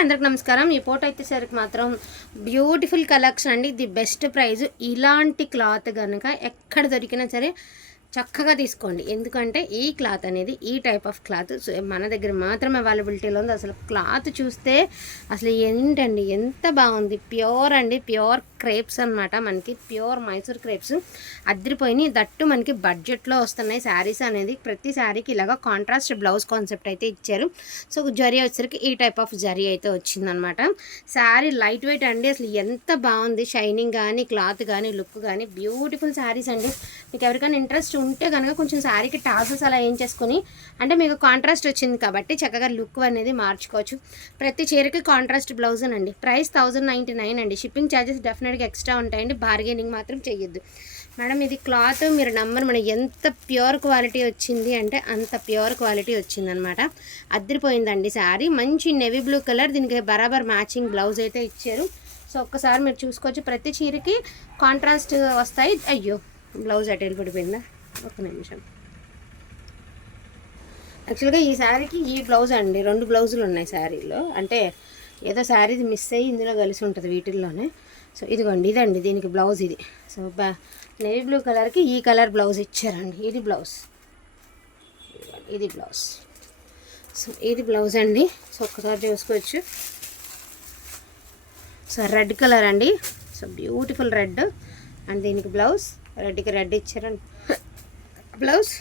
అందరికి నమస్కారం. ఈ ఫోటో వచ్చేసరికి మాత్రం బ్యూటిఫుల్ కలెక్షన్ అండి. The best prize. ఇలాంటి క్లాత్ కనుక ఎక్కడ దొరికినా సరే చక్కగా తీసుకోండి. ఎందుకంటే ఈ క్లాత్ అనేది ఈ టైప్ ఆఫ్ క్లాత్ మన దగ్గర మాత్రం అవైలబిలిటీలో ఉంది. అసలు క్లాత్ చూస్తే అసలు ఏంటండి ఎంత బాగుంది. ప్యూర్ అండి, ప్యూర్ క్రేప్స్ అనమాట. మనకి ప్యూర్ మైసూర్ క్రేప్స్ అద్దరిపోయినాయి. దట్టు మనకి బడ్జెట్లో వస్తున్నాయి శారీస్ అనేది. ప్రతి శారీకి ఇలాగా కాంట్రాస్ట్ బ్లౌజ్ కాన్సెప్ట్ అయితే ఇచ్చారు. సో జరీ వచ్చేసరికి ఈ టైప్ ఆఫ్ జరీ అయితే వచ్చిందనమాట. శారీ లైట్ వెయిట్ అండి. అసలు ఎంత బాగుంది. షైనింగ్ కానీ క్లాత్ కానీ లుక్ కానీ బ్యూటిఫుల్ శారీస్ అండి. మీకు ఎవరికైనా ఇంట్రెస్ట్ ఉంటే కనుక కొంచెం శారీకి టాసెస్ అలా ఏం చేసుకుని అంటే మీకు కాంట్రాస్ట్ వచ్చింది కాబట్టి చక్కగా లుక్ అనేది మార్చుకోవచ్చు. ప్రతి చీరకి కాంట్రాస్ట్ బ్లౌజ్ అండి. ప్రైస్ 1099 అండి. షిప్పింగ్ ఛార్జెస్ డెఫినెట్గా ఎక్స్ట్రా ఉంటాయండి. బార్గెనింగ్ మాత్రం చెయ్యొద్దు మేడం. ఇది క్లాత్ మీరు నమ్మరు మన ఎంత ప్యూర్ క్వాలిటీ వచ్చింది అంటే అంత ప్యూర్ క్వాలిటీ వచ్చిందనమాట. అద్దరిపోయిందండి శారీ. మంచి నెవీ బ్లూ కలర్, దీనికి బరాబర్ మ్యాచింగ్ బ్లౌజ్ అయితే ఇచ్చారు. సో ఒక్కసారి మీరు చూసుకోవచ్చు. ప్రతి చీరకి కాంట్రాస్ట్ వస్తాయి. అయ్యో బ్లౌజ్ అటెల్ పడిపోయిందా, ఒక్క నిమిషం. యాక్చువల్గా ఈ శారీకి ఈ బ్లౌజ్ అండి. 2 బ్లౌజులు ఉన్నాయి శారీలో. అంటే ఏదో శారీ మిస్ అయ్యి ఇందులో కలిసి ఉంటుంది వీటిల్లోనే. సో ఇదిగోండి, ఇదండి దీనికి బ్లౌజ్ ఇది. సో నేవీ బ్లూ కలర్కి ఈ కలర్ బ్లౌజ్ ఇచ్చారండి. ఇది బ్లౌజ్, ఇది బ్లౌజ్. సో ఇది బ్లౌజ్ అండి. సో ఒక్కసారి చూసుకోవచ్చు. సో రెడ్ కలర్ అండి. So beautiful red. అండ్ దీనికి బ్లౌజ్ రెడ్కి రెడ్ ఇచ్చారండి blouse.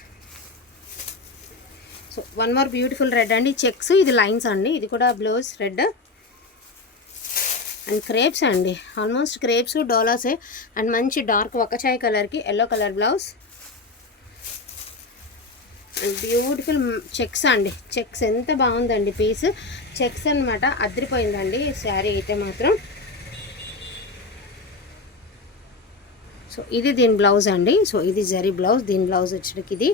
So one more beautiful red అండి. చెక్స్, ఇది లైన్స్ అండి. ఇది కూడా బ్లౌజ్ రెడ్. అండ్ క్రేప్స్ అండి. ఆల్మోస్ట్ క్రేప్స్ డోలాసే. అండ్ మంచి డార్క్ ఒకచాయ్ కలర్కి yellow colour blouse. And beautiful checks అండి. చెక్స్ ఎంత బాగుందండి పీస్. చెక్స్ అనమాట. అద్దరిపోయిందండి శారీ అయితే మాత్రం. సో ఇది దీని బ్లౌజ్ అండి. సో ఇది జరీ బ్లౌజ్. దీని బ్లౌజ్ వచ్చేటికి ఇది.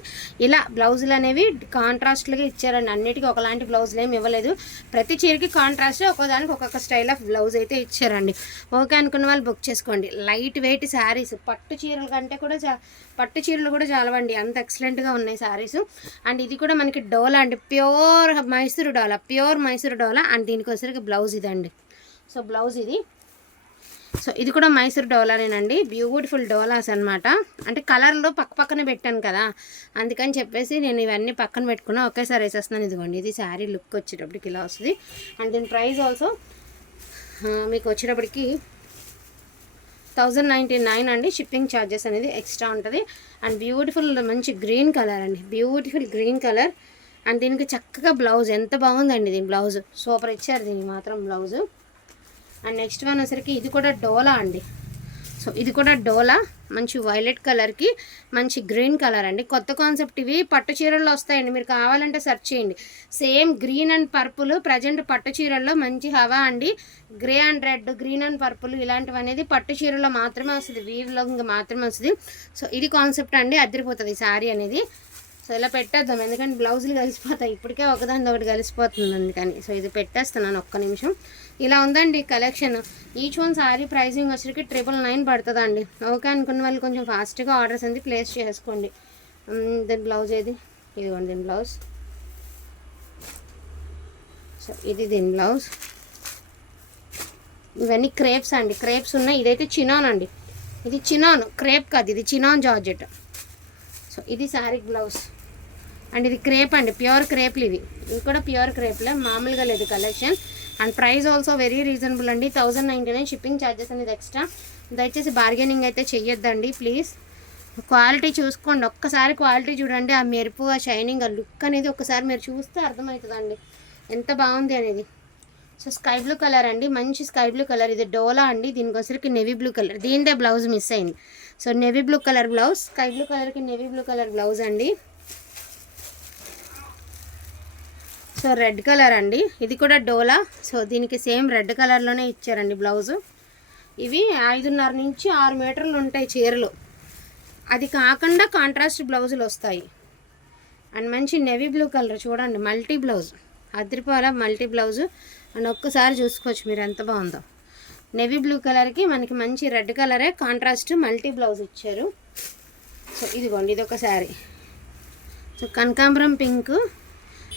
ఇలా బ్లౌజులు అనేవి కాంట్రాస్ట్లుగా ఇచ్చారండి. అన్నిటికీ ఒకలాంటి బ్లౌజులు ఏమి ఇవ్వలేదు. ప్రతి చీరకి కాంట్రాస్ట్, ఒక్కోదానికి ఒక్కొక్క స్టైల్ ఆఫ్ బ్లౌజ్ అయితే ఇచ్చారండి. ఓకే అనుకున్న వాళ్ళు బుక్ చేసుకోండి. Light weight saris. పట్టు చీరల కంటే కూడా పట్టు చీరలు కూడా చాలవండి, అంత ఎక్సలెంట్గా ఉన్నాయి శారీస్. అండ్ ఇది కూడా మనకి డోలా అండి. Pure Mysore dola, pure Mysore dola. And దీనికి వచ్చేసరికి బ్లౌజ్ ఇదండి. సో బ్లౌజ్ ఇది. సో ఇది కూడా మైసూర్ డోలానేనండి. బ్యూటిఫుల్ డోలాస్ అనమాట. అంటే కలర్లో పక్కనే పెట్టాను కదా, అందుకని చెప్పేసి నేను ఇవన్నీ పక్కన పెట్టుకున్నా. ఒకేసారి వేసేస్తున్నాను. ఇదిగోండి, ఇది శారీ లుక్ వచ్చేటప్పటికి ఇలా వస్తుంది. అండ్ దీని ప్రైస్ ఆల్సో మీకు వచ్చేటప్పటికి 1099 అండి. షిప్పింగ్ ఛార్జెస్ అనేది ఎక్స్ట్రా ఉంటుంది. అండ్ బ్యూటిఫుల్ మంచి గ్రీన్ కలర్ అండి. Beautiful green colour. అండ్ దీనికి చక్కగా బ్లౌజ్ ఎంత బాగుందండి. దీని బ్లౌజ్ సూపర్ ఇచ్చారు దీనికి మాత్రం బ్లౌజు. అండ్ నెక్స్ట్ వన్ వచ్చరికి ఇది కూడా డోలా అండి. సో ఇది కూడా డోలా. మంచి వైలెట్ కలర్కి మంచి గ్రీన్ కలర్ అండి. కొత్త కాన్సెప్ట్ ఇవి. పట్టు చీరల్లో వస్తాయండి. మీరు కావాలంటే సెర్చ్ చేయండి. Same green and purple present పట్టు చీరల్లో మంచి హవా అండి. Grey and red, green and purple ఇలాంటివి అనేది పట్టు చీరల్లో మాత్రమే వస్తుంది, వీవిలో ఇంకా మాత్రమే వస్తుంది. సో ఇది కాన్సెప్ట్ అండి. అదిరిపోతుంది ఈ శారీ అనేది. సో ఇలా పెట్టేద్దాం, ఎందుకంటే బ్లౌజులు కలిసిపోతాయి. ఇప్పటికే ఒకదాని ఒకటి కలిసిపోతుంది అందుకని. సో ఇది పెట్టేస్తున్నాను ఒక్క నిమిషం. ఇలా ఉందండి collection. Each one sari pricing వచ్చరికి 999 పడుతుందండి. ఓకే అనుకున్న వాళ్ళు కొంచెం ఫాస్ట్గా ఆర్డర్స్ అనేది ప్లేస్ చేసుకోండి. దీని బ్లౌజ్ ఏది, ఇదిగోండి దీని బ్లౌజ్. సో ఇది దీని బ్లౌజ్. ఇవన్నీ క్రేప్స్ అండి. క్రేప్స్ ఉన్నాయి. ఇదైతే చినాన్ అండి. ఇది చినాన్, క్రేప్ కాదు, ఇది చినాన్ జార్జెట్. సో ఇది శారీ బ్లౌజ్. అండ్ ఇది క్రేప్ అండి. ప్యూర్ క్రేప్లు ఇవి. ఇవి కూడా ప్యూర్ క్రేప్లే, మామూలుగా లేదు collection. And price also very reasonable అండి. 1099. షిప్పింగ్ ఛార్జెస్ అనేది ఎక్స్ట్రా. దయచేసి బార్గెనింగ్ అయితే చెయ్యొద్దండి ప్లీజ్. క్వాలిటీ చూసుకోండి. ఒక్కసారి క్వాలిటీ చూడండి. ఆ మెరుపు, ఆ షైనింగ్, ఆ లుక్ అనేది ఒక్కసారి మీరు చూస్తే అర్థమవుతుందండి ఎంత బాగుంది అనేది. సో స్కై బ్లూ కలర్ అండి. మంచి స్కై బ్లూ కలర్. ఇది డోలా అండి. దీనికి వచ్చరికి నెవీ బ్లూ కలర్. దీనిదే బ్లౌజ్ మిస్ అయింది. So navy blue colour blouse. Sky blue కలర్కి నెవీ బ్లూ కలర్ బ్లౌజ్ అండి. సో రెడ్ కలర్ అండి. ఇది కూడా డోలా. సో దీనికి సేమ్ రెడ్ కలర్లోనే ఇచ్చారండి బ్లౌజు. ఇవి 5.5 నుంచి 6 మీటర్లు ఉంటాయి చీరలు. అది కాకుండా కాంట్రాస్ట్ బ్లౌజులు వస్తాయి. అండ్ మంచి నెవీ బ్లూ కలర్ చూడండి, మల్టీ బ్లౌజ్. అదిరిపోవాల మల్టీ బ్లౌజు. అండ్ ఒక్కసారి చూసుకోవచ్చు మీరు ఎంత బాగుందో. నెవీ బ్లూ కలర్కి మనకి మంచి రెడ్ కలరే కాంట్రాస్ట్ మల్టీ బ్లౌజ్ ఇచ్చారు. సో ఇదిగోండి, ఇది ఒక శారీ. సో కనకాంబరం పింక్.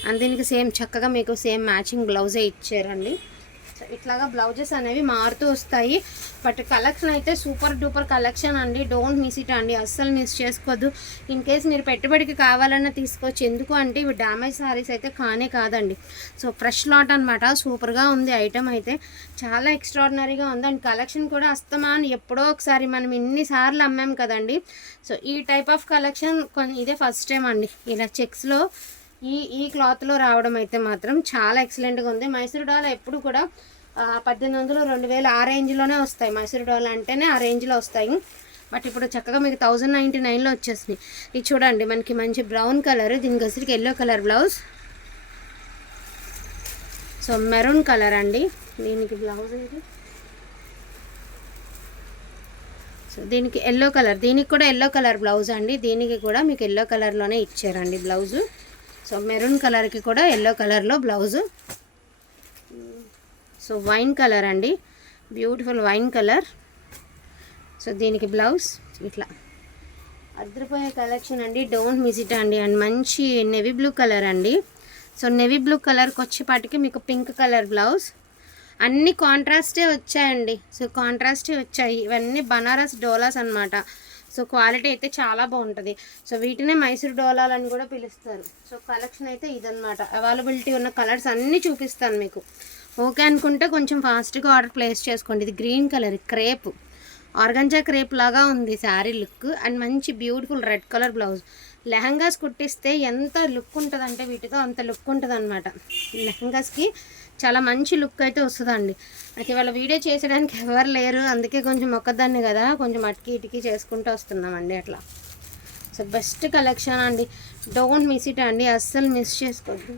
అండ్ దీనికి సేమ్ చక్కగా మీకు సేమ్ మ్యాచింగ్ బ్లౌజే ఇచ్చారండి. సో ఇట్లాగా బ్లౌజెస్ అనేవి మారుతూ వస్తాయి. బట్ కలెక్షన్ అయితే సూపర్ డూపర్ కలెక్షన్ అండి. డోంట్ మిస్ ఇట్ అండి, అస్సలు మిస్ చేసుకోవద్దు. ఇన్ కేస్ మీరు పెట్టుబడికి కావాలన్నా తీసుకోవచ్చు. ఎందుకు అంటే ఇవి డ్యామేజ్ సారీస్ అయితే కానే కాదండి. సో ఫ్రెష్ లాట్ అనమాట. సూపర్గా ఉంది ఐటమ్ అయితే, చాలా ఎక్స్ట్రాడినరీగా ఉంది. అండ్ కలెక్షన్ కూడా అస్తమాన్ ఎప్పుడో ఒకసారి మనం ఇన్నిసార్లు అమ్మాం కదండి. సో ఈ టైప్ ఆఫ్ కలెక్షన్ ఇదే ఫస్ట్ టైం అండి ఇలా చెక్స్లో ఈ క్లాత్లో రావడం అయితే మాత్రం చాలా ఎక్సలెంట్గా ఉంది. మైసూర్ డాల్ ఎప్పుడు కూడా 1800, 2000 ఆ రేంజ్లోనే వస్తాయి. మైసూర్ డాల్ అంటేనే ఆ రేంజ్లో వస్తాయి. బట్ ఇప్పుడు చక్కగా మీకు 1099లో వచ్చేసినాయి. ఇది చూడండి, మనకి మంచి బ్రౌన్ కలర్, దీనికి వచ్చరికి yellow colour blouse. So maroon colour అండి దీనికి బ్లౌజ్ ఇది. సో దీనికి ఎల్లో కలర్, దీనికి కూడా ఎల్లో కలర్ బ్లౌజ్ అండి. దీనికి కూడా మీకు ఎల్లో కలర్లోనే ఇచ్చారండి బ్లౌజు. సో మెరూన్ కలర్కి కూడా ఎల్లో కలర్లో బ్లౌజు. సో వైన్ కలర్ అండి, బ్యూటిఫుల్ వైన్ కలర్. సో దీనికి బ్లౌజ్ ఇట్లా అద్రిపోయే కలెక్షన్ అండి. డోంట్ మిస్ ఇట్ అండి. అండ్ మంచి నెవీ బ్లూ కలర్ అండి. సో నెవీ బ్లూ కలర్కి వచ్చేపాటికి మీకు పింక్ కలర్ బ్లౌజ్. అన్ని కాంట్రాస్టే వచ్చాయండి. సో కాంట్రాస్టే వచ్చాయి. ఇవన్నీ బనారస్ డోలాస్ అనమాట. సో క్వాలిటీ అయితే చాలా బాగుంటుంది. సో వీటినే మైసూర్ డోలాలు అని కూడా పిలుస్తారు. సో కలెక్షన్ అయితే ఇదనమాట. అవైలబిలిటీ ఉన్న కలర్స్ అన్నీ చూపిస్తాను మీకు. ఓకే అనుకుంటే కొంచెం ఫాస్ట్గా ఆర్డర్ ప్లేస్ చేసుకోండి. ఇది green colour crepe, organza crepe లాగా ఉంది శారీ లుక్. అండ్ మంచి beautiful red colour blouse. Lehengas కుట్టిస్తే ఎంత లుక్ ఉంటుంది అంటే వీటితో అంత లుక్ ఉంటుంది అనమాట. లెహంగాస్కి చాలా మంచి లుక్ అయితే వస్తుందండి. నాకు ఇవాళ వీడియో చేసడానికి ఎవరు లేరు, అందుకే కొంచెం ఒక్కదాన్ని కదా కొంచెం అటుకి ఇటుకి చేసుకుంటూ వస్తున్నామండి అట్లా. సో బెస్ట్ కలెక్షన్ అండి. డోంట్ మిస్ ఇట్ అండి, అస్సలు మిస్ చేసుకోవద్దు.